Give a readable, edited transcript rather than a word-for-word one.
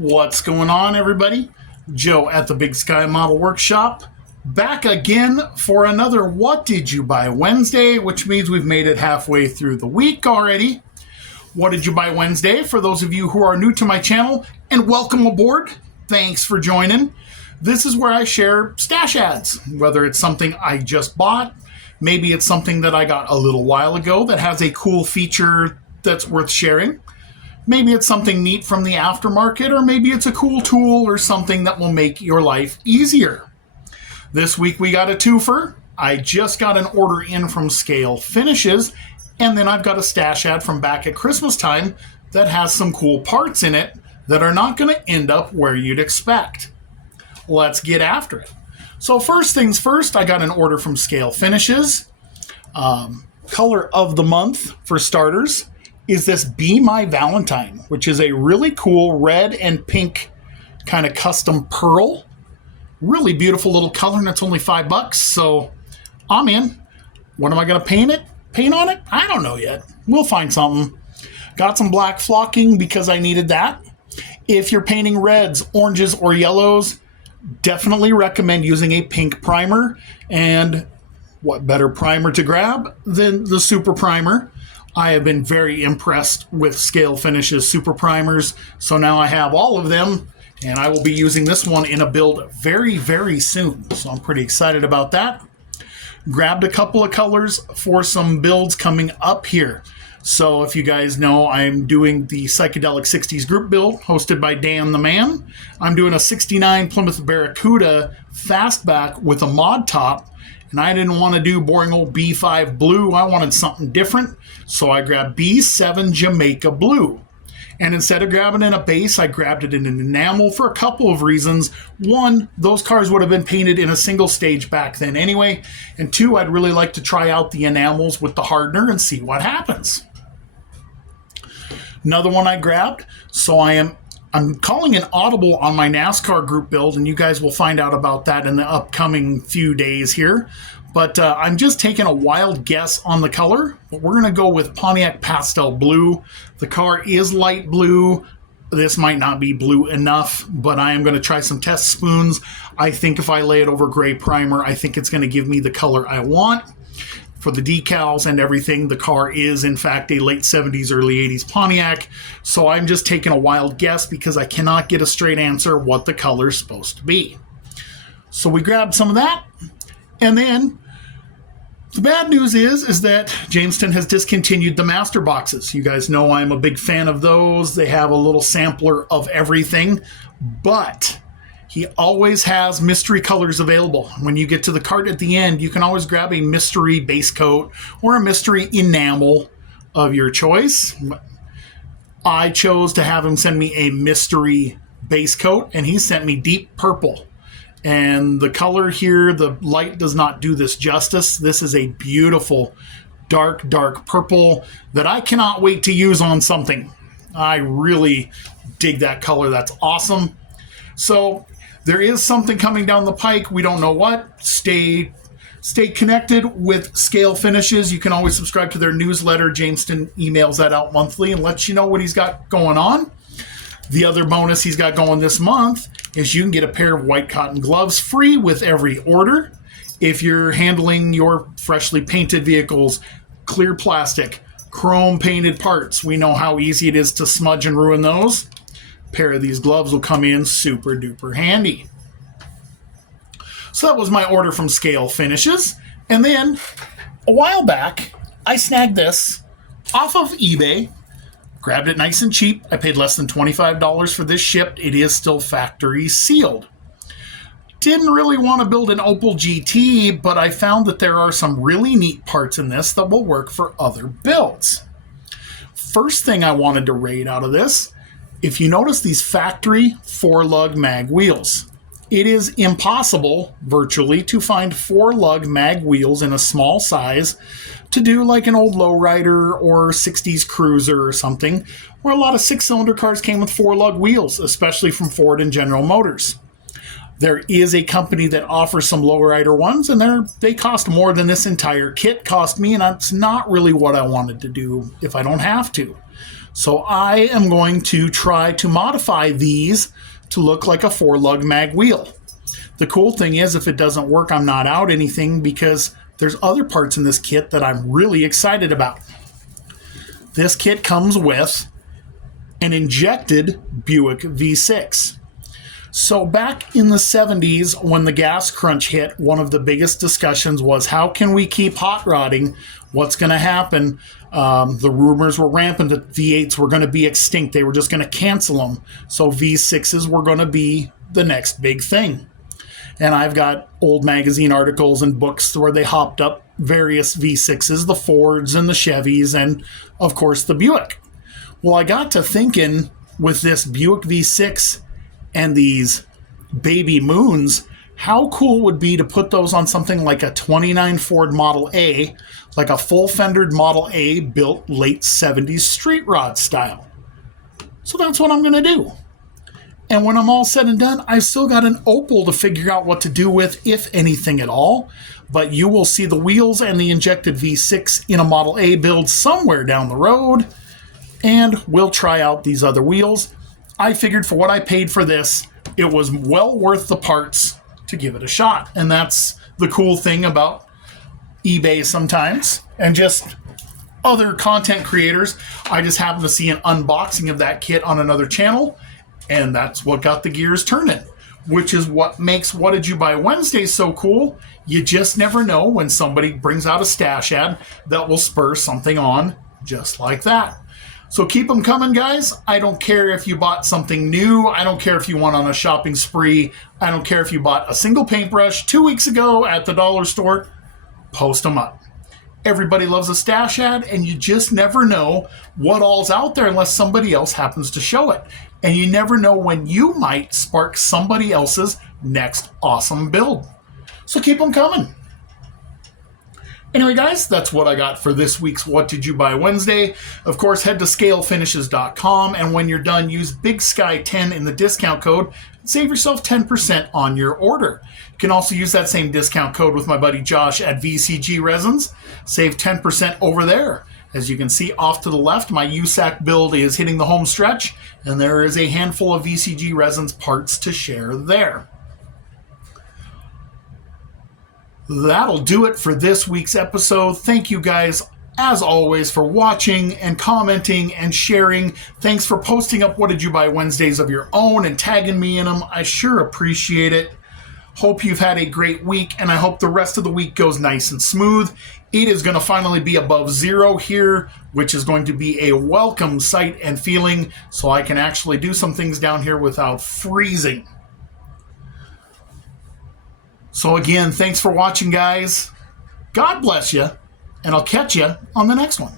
What's going on, everybody? Joe at the Big Sky Model Workshop, back again for another What Did You Buy Wednesday, which means we've made it halfway through the week already. What Did You Buy Wednesday, for those of you who are new to my channel, and welcome aboard. Thanks for joining. This is where I share stash ads, whether it's something I just bought, maybe it's something that I got a little while ago that has a cool feature that's worth sharing. Maybe it's something neat from the aftermarket, or maybe it's a cool tool or something that will make your life easier. This week we got a twofer. I just got an order in from Scale Finishes, and then I've got a stash ad from back at Christmas time that has some cool parts in it that are not going to end up where you'd expect. Let's get after it. So first things first, I got an order from Scale Finishes. Color of the month, for starters, is this Be My Valentine, which is a really cool red and pink kind of custom pearl. Really beautiful little color, and it's only $5, so I'm in. What am I going to paint on it? I don't know yet. We'll find something. Got some black flocking because I needed that. If you're painting reds, oranges, or yellows, definitely recommend using a pink primer. And what better primer to grab than the Super Primer? I have been very impressed with Scale Finishes Super Primers, so now I have all of them, and I will be using this one in a build very, very soon, so I'm pretty excited about that. Grabbed a couple of colors for some builds coming up here. So if you guys know, I'm doing the Psychedelic 60s group build hosted by Dan the Man. I'm doing a 69 Plymouth Barracuda fastback with a mod top, and I didn't want to do boring old B5 blue. I wanted something different, so I grabbed B7 Jamaica blue. And instead of grabbing in a base, I grabbed it in an enamel for a couple of reasons. One, those cars would have been painted in a single stage back then anyway. And two, I'd really like to try out the enamels with the hardener and see what happens. Another one I grabbed, so I'm calling an audible on my NASCAR group build, and you guys will find out about that in the upcoming few days here. But I'm just taking a wild guess on the color, but we're going to go with Pontiac Pastel Blue. The car is light blue. This might not be blue enough, but I am going to try some test spoons. I think if I lay it over gray primer, I think it's going to give me the color I want. For the decals and everything, the car is, in fact, a late 70s, early 80s Pontiac. So I'm just taking a wild guess because I cannot get a straight answer what the color is supposed to be. So we grabbed some of that. And then the bad news is that Jamestown has discontinued the master boxes. You guys know I'm a big fan of those. They have a little sampler of everything, but he always has mystery colors available. When you get to the cart at the end, you can always grab a mystery base coat or a mystery enamel of your choice. I chose to have him send me a mystery base coat, and he sent me deep purple. And the color here, the light does not do this justice. This is a beautiful dark, dark purple that I cannot wait to use on something. I really dig that color. That's awesome. So there is something coming down the pike. We don't know what. Stay connected with Scale Finishes. You can always subscribe to their newsletter. Jamestown emails that out monthly and lets you know what he's got going on. The other bonus he's got going this month is you can get a pair of white cotton gloves free with every order. If you're handling your freshly painted vehicles, clear plastic, chrome painted parts, we know how easy it is to smudge and ruin those. Pair of these gloves will come in super duper handy. So that was my order from Scale Finishes. And then a while back, I snagged this off of eBay, grabbed it nice and cheap. I paid less than $25 for this shipped. It is still factory sealed. Didn't really want to build an Opel GT, but I found that there are some really neat parts in this that will work for other builds. First thing I wanted to raid out of this, if you notice these factory 4-lug mag wheels, it is impossible, virtually, to find 4-lug mag wheels in a small size to do like an old lowrider or 60s cruiser or something, where a lot of 6-cylinder cars came with 4-lug wheels, especially from Ford and General Motors. There is a company that offers some lowrider ones, and they cost more than this entire kit cost me, and that's not really what I wanted to do if I don't have to. So I am going to try to modify these to look like a 4-lug mag wheel. The cool thing is, if it doesn't work, I'm not out anything because there's other parts in this kit that I'm really excited about. This kit comes with an injected Buick V6. So back in the 70s, when the gas crunch hit, one of the biggest discussions was, how can we keep hot rodding? What's going to happen? The rumors were rampant that V8s were going to be extinct. They were just going to cancel them. So V6s were going to be the next big thing. And I've got old magazine articles and books where they hopped up various V6s, the Fords and the Chevys, and of course the Buick. Well, I got to thinking, with this Buick V6 and these baby moons, how cool would it be to put those on something like a 29 Ford Model A, like a full-fendered Model A built late 70s street rod style. So that's what I'm going to do. And when I'm all said and done, I've still got an Opal to figure out what to do with, if anything at all. But you will see the wheels and the injected V6 in a Model A build somewhere down the road. And we'll try out these other wheels. I figured for what I paid for this, it was well worth the parts to give it a shot. And that's the cool thing about eBay sometimes, and just other content creators. I just happened to see an unboxing of that kit on another channel, and that's what got the gears turning, which is what makes What Did You Buy Wednesday so cool. You just never know when somebody brings out a stash ad that will spur something on just like that. So keep them coming, guys. I don't care if you bought something new. I don't care if you went on a shopping spree. I don't care if you bought a single paintbrush 2 weeks ago at the dollar store. Post them up. Everybody loves a stash ad, and you just never know what all's out there unless somebody else happens to show it. And you never know when you might spark somebody else's next awesome build. So keep them coming. Anyway, guys, that's what I got for this week's What Did You Buy Wednesday. Of course, head to scalefinishes.com, and when you're done, use Big Sky 10 in the discount code and save yourself 10% on your order. You can also use that same discount code with my buddy Josh at VCG Resins. Save 10% over there. As you can see off to the left, my USAC build is hitting the home stretch, and there is a handful of VCG Resins parts to share there. That'll do it for this week's episode. Thank you guys, as always, for watching and commenting and sharing. Thanks for posting up What Did You Buy Wednesdays of your own and tagging me in them. I sure appreciate it. Hope you've had a great week, and I hope the rest of the week goes nice and smooth. It is going to finally be above zero here, which is going to be a welcome sight and feeling, so I can actually do some things down here without freezing. So again, thanks for watching, guys. God bless you, and I'll catch you on the next one.